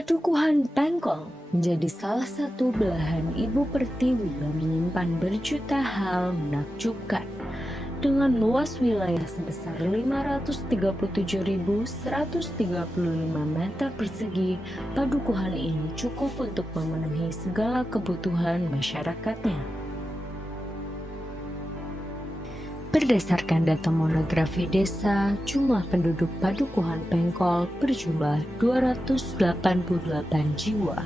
Padukuhan Pengkol menjadi salah satu belahan Ibu Pertiwi yang menyimpan berjuta hal menakjubkan. Dengan luas wilayah sebesar 537.135 meter persegi, padukuhan ini cukup untuk memenuhi segala kebutuhan masyarakatnya. Berdasarkan data monografi desa, jumlah penduduk Padukuhan Pengkol berjumlah 288 jiwa,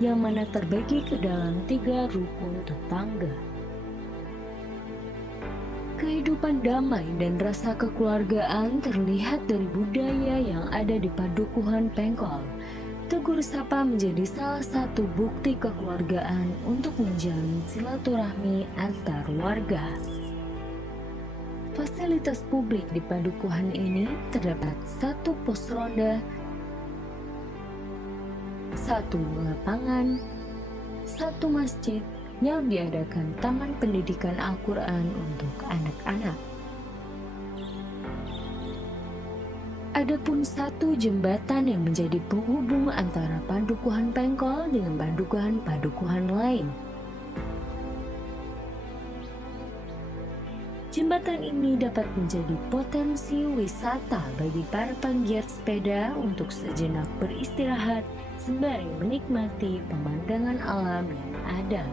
yang mana terbagi ke dalam 3 rukun tetangga. Kehidupan damai dan rasa kekeluargaan terlihat dari budaya yang ada di Padukuhan Pengkol. Tegur sapa menjadi salah satu bukti kekeluargaan untuk menjalin silaturahmi antar warga. Fasilitas publik di padukuhan ini terdapat 1 pos ronda, 1 lapangan, 1 masjid yang diadakan taman pendidikan Al-Quran untuk anak-anak. Adapun 1 jembatan yang menjadi penghubung antara Padukuhan Pengkol dengan padukuhan lain. Jembatan ini dapat menjadi potensi wisata bagi para penggiat sepeda untuk sejenak beristirahat sembari menikmati pemandangan alam yang ada.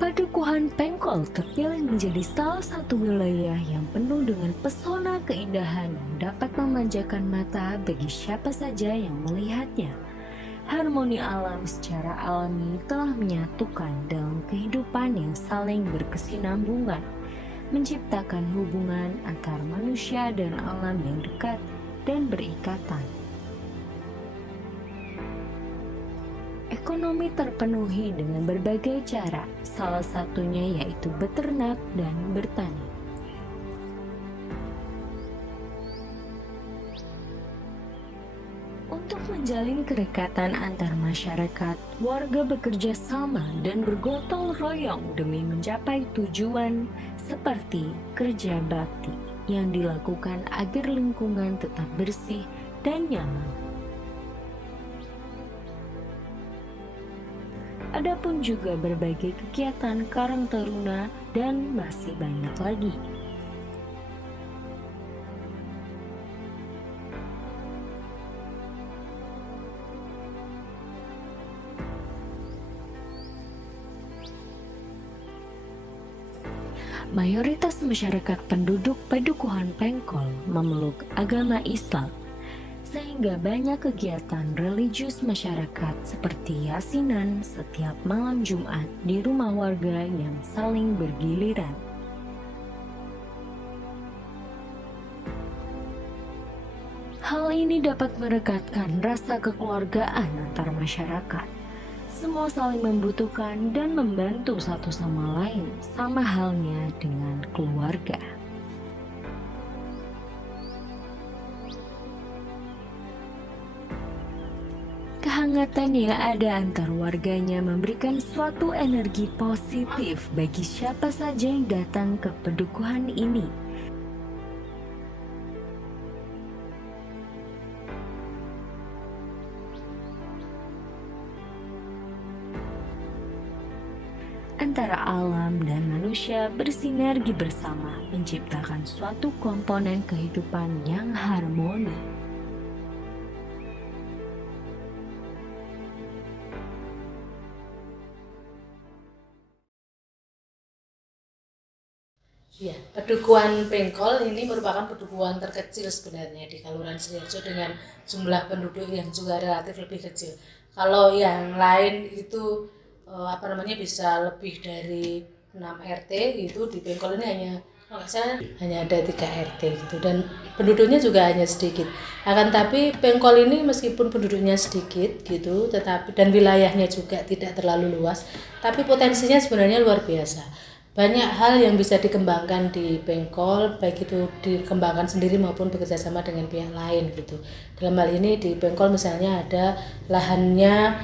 Padukuhan Pengkol terpilih menjadi salah satu wilayah yang penuh dengan pesona keindahan yang dapat memanjakan mata bagi siapa saja yang melihatnya. Harmoni alam secara alami telah menyatukan dalam kehidupan yang saling berkesinambungan, menciptakan hubungan antara manusia dan alam yang dekat dan berikatan. Ekonomi terpenuhi dengan berbagai cara, salah satunya yaitu beternak dan bertani. Untuk menjalin kerekatan antar masyarakat, warga bekerja sama dan bergotong royong demi mencapai tujuan seperti kerja bakti yang dilakukan agar lingkungan tetap bersih dan nyaman. Adapun juga berbagai kegiatan Karang Taruna dan masih banyak lagi. Mayoritas masyarakat penduduk Padukuhan Pengkol memeluk agama Islam, sehingga banyak kegiatan religius masyarakat seperti yasinan setiap malam Jumat di rumah warga yang saling bergiliran. Hal ini dapat merekatkan rasa kekeluargaan antar masyarakat. Semua saling membutuhkan dan membantu satu sama lain, sama halnya dengan keluarga. Kehangatan yang ada antar warganya memberikan suatu energi positif bagi siapa saja yang datang ke padukuhan ini. Antara alam dan manusia bersinergi bersama, menciptakan suatu komponen kehidupan yang harmoni. Ya, Padukuhan Pengkol ini merupakan padukuhan terkecil sebenarnya di Kelurahan Sriharjo dengan jumlah penduduk yang juga relatif lebih kecil. Kalau yang lain itu bisa lebih dari 6 RT gitu, di Pengkol ini hanya ada 3 RT gitu, dan penduduknya juga hanya sedikit. Akan tapi Pengkol ini meskipun penduduknya sedikit gitu, tetapi dan wilayahnya juga tidak terlalu luas, tapi potensinya sebenarnya luar biasa. Banyak hal yang bisa dikembangkan di Pengkol, baik itu dikembangkan sendiri maupun bekerjasama dengan pihak lain gitu. Dalam hal ini di Pengkol misalnya ada lahannya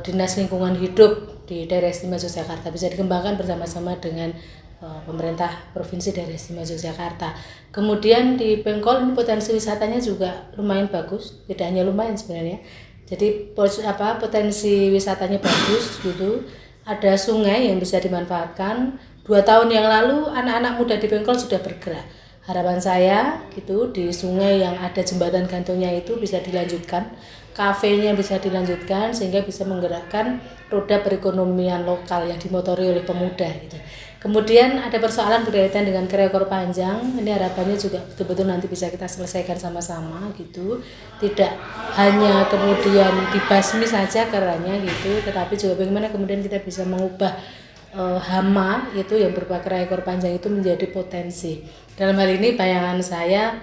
Dinas Lingkungan Hidup di Daerah Istimewa Yogyakarta, bisa dikembangkan bersama-sama dengan pemerintah Provinsi Daerah Istimewa Yogyakarta. Kemudian di Pengkol ini potensi wisatanya juga lumayan bagus, tidak hanya lumayan sebenarnya. Jadi potensi wisatanya bagus gitu. Ada sungai yang bisa dimanfaatkan. 2 tahun yang lalu anak-anak muda di Pengkol sudah bergerak. Harapan saya gitu di sungai yang ada jembatan gantungnya itu bisa dilanjutkan, kafenya bisa dilanjutkan sehingga bisa menggerakkan roda perekonomian lokal yang dimotori oleh pemuda gitu. Kemudian ada persoalan berkaitan dengan kereta ekor panjang. Ini harapannya juga betul-betul nanti bisa kita selesaikan sama-sama gitu. Tidak hanya kemudian dibasmi saja keranya gitu, tetapi juga bagaimana kemudian kita bisa mengubah hama itu yang berupa kera ekor panjang itu menjadi potensi. Dalam hal ini bayangan saya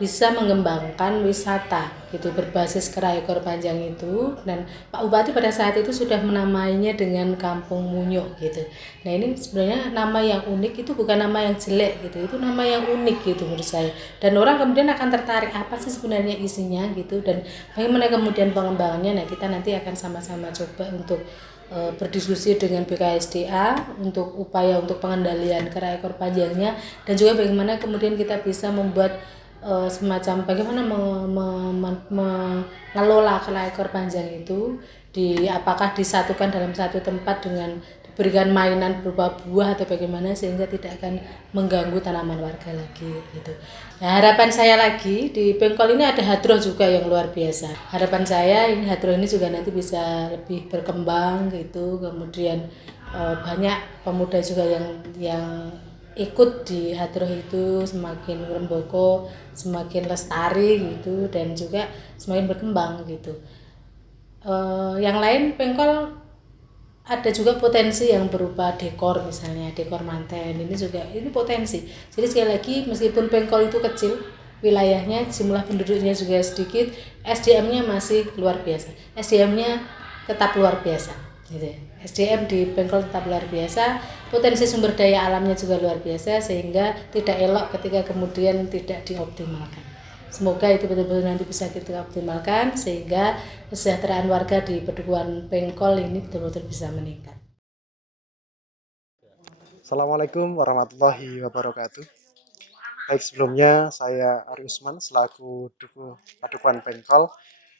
bisa mengembangkan wisata gitu berbasis kera ekor panjang itu, dan Pak Bupati pada saat itu sudah menamainya dengan Kampung Munyuk gitu. Nah ini sebenarnya nama yang unik, itu bukan nama yang jelek gitu, itu nama yang unik gitu menurut saya, dan orang kemudian akan tertarik apa sih sebenarnya isinya gitu, dan bagaimana kemudian pengembangannya. Nah kita nanti akan sama-sama coba untuk berdiskusi dengan BKSDA untuk upaya untuk pengendalian kera ekor panjangnya, dan juga bagaimana kemudian kita bisa membuat semacam bagaimana mengelola kera ekor panjang itu apakah disatukan dalam satu tempat dengan diberikan mainan berupa buah atau bagaimana sehingga tidak akan mengganggu tanaman warga lagi gitu. Nah, harapan saya lagi di Pengkol ini ada hadroh juga yang luar biasa. Harapan saya ini hadroh ini juga nanti bisa lebih berkembang gitu. Kemudian banyak pemuda juga yang ikut di hadroh itu semakin remboko, semakin lestari gitu, dan juga semakin berkembang gitu. Yang lain Pengkol ada juga potensi yang berupa dekor, misalnya dekor manten, ini potensi. Jadi sekali lagi meskipun Pengkol itu kecil wilayahnya, jumlah penduduknya juga sedikit, SDM-nya masih luar biasa, SDM-nya tetap luar biasa gitu ya. SDM di Pengkol tetap luar biasa, potensi sumber daya alamnya juga luar biasa, sehingga tidak elok ketika kemudian tidak dioptimalkan. Semoga itu betul-betul nanti bisa kita optimalkan sehingga kesejahteraan warga di Pedukuhan Pengkol ini betul-betul bisa meningkat. Assalamualaikum warahmatullahi wabarakatuh. Baik, sebelumnya saya Ari Usman selaku Padukuhan Pengkol.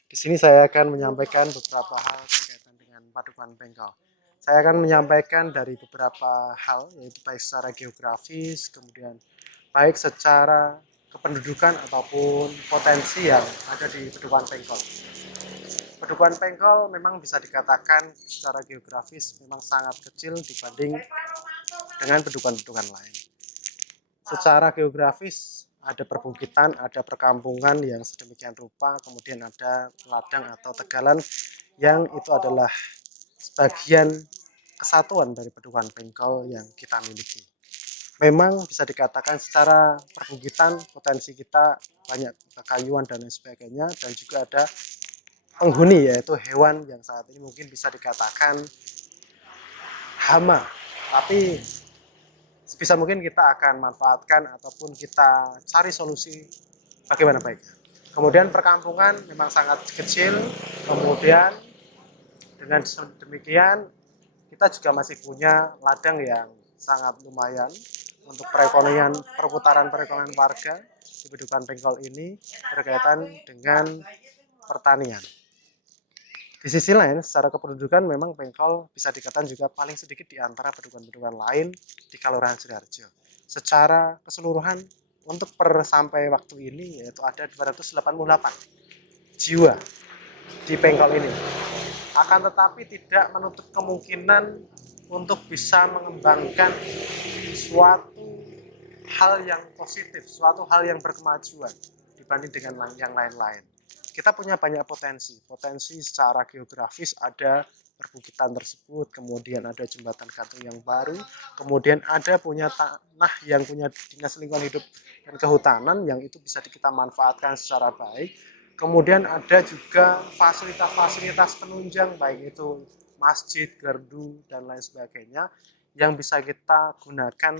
Di sini saya akan menyampaikan beberapa hal berkaitan dengan Padukuhan Pengkol. Saya akan menyampaikan dari beberapa hal, yaitu baik secara geografis, kemudian baik secara kependudukan ataupun potensi yang ada di Padukuhan Pengkol. Padukuhan Pengkol memang bisa dikatakan secara geografis memang sangat kecil dibanding dengan pedukuhan-pedukuhan lain. Secara geografis ada perbukitan, ada perkampungan yang sedemikian rupa, kemudian ada ladang atau tegalan yang itu adalah sebagian kesatuan dari Pedukuhan Pengkol yang kita miliki. Memang bisa dikatakan secara perbukitan potensi kita banyak kekayuan dan lain sebagainya, dan juga ada penghuni yaitu hewan yang saat ini mungkin bisa dikatakan hama, tapi sebisa mungkin kita akan manfaatkan ataupun kita cari solusi bagaimana baiknya. Kemudian perkampungan memang sangat kecil, kemudian dengan demikian kita juga masih punya ladang yang sangat lumayan untuk perekonomian, perputaran perekonomian warga di Pedukuhan Pengkol ini berkaitan dengan pertanian. Di sisi lain, secara kependudukan memang Pengkol bisa dikatakan juga paling sedikit di antara pedukuhan-pedukuhan lain di Kelurahan Sudiharjo. Secara keseluruhan untuk sampai waktu ini yaitu ada 288 jiwa di Pengkol ini. Akan tetapi tidak menutup kemungkinan untuk bisa mengembangkan suatu hal yang positif, suatu hal yang berkemajuan dibanding dengan yang lain-lain. Kita punya banyak potensi secara geografis, ada perbukitan tersebut, kemudian ada jembatan gantung yang baru, kemudian ada punya tanah yang punya Dinas Lingkungan Hidup dan Kehutanan yang itu bisa kita manfaatkan secara baik. Kemudian ada juga fasilitas-fasilitas penunjang, baik itu masjid, gardu, dan lain sebagainya yang bisa kita gunakan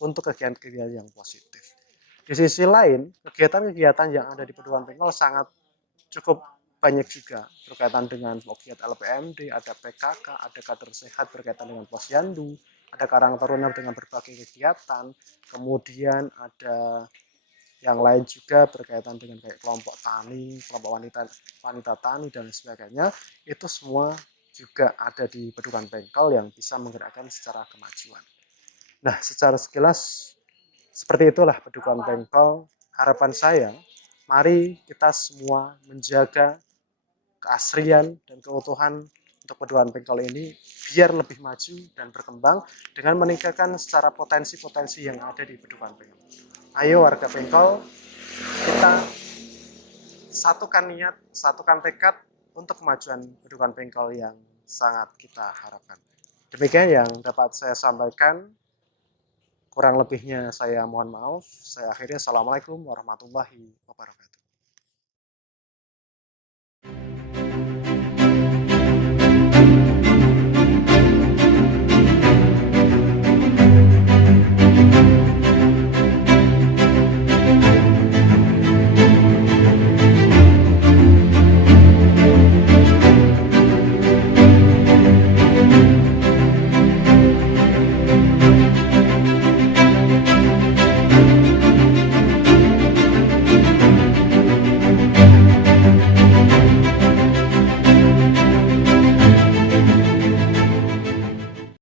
untuk kegiatan-kegiatan yang positif. Di sisi lain, kegiatan-kegiatan yang ada di Pedukuhan Pengkol sangat cukup banyak juga berkaitan dengan kegiatan LPMD, ada PKK, ada kader sehat berkaitan dengan posyandu, ada Karang Taruna dengan berbagai kegiatan, kemudian ada yang lain juga berkaitan dengan kayak kelompok tani, kelompok wanita tani dan sebagainya. Itu semua juga ada di Pedukuhan Bengkel yang bisa menggerakkan secara kemajuan. Nah, secara sekilas seperti itulah Pedukuhan Bengkel. Harapan saya, mari kita semua menjaga keasrian dan keutuhan untuk Pedukuhan Bengkel ini biar lebih maju dan berkembang dengan meningkatkan secara potensi-potensi yang ada di Pedukuhan Bengkel. Ayo warga Bengkel, kita satukan niat, satukan tekad untuk kemajuan Pedukuhan Bengkel yang sangat kita harapkan. Demikian yang dapat saya sampaikan. Kurang lebihnya saya mohon maaf. Saya akhiri. Assalamualaikum warahmatullahi wabarakatuh.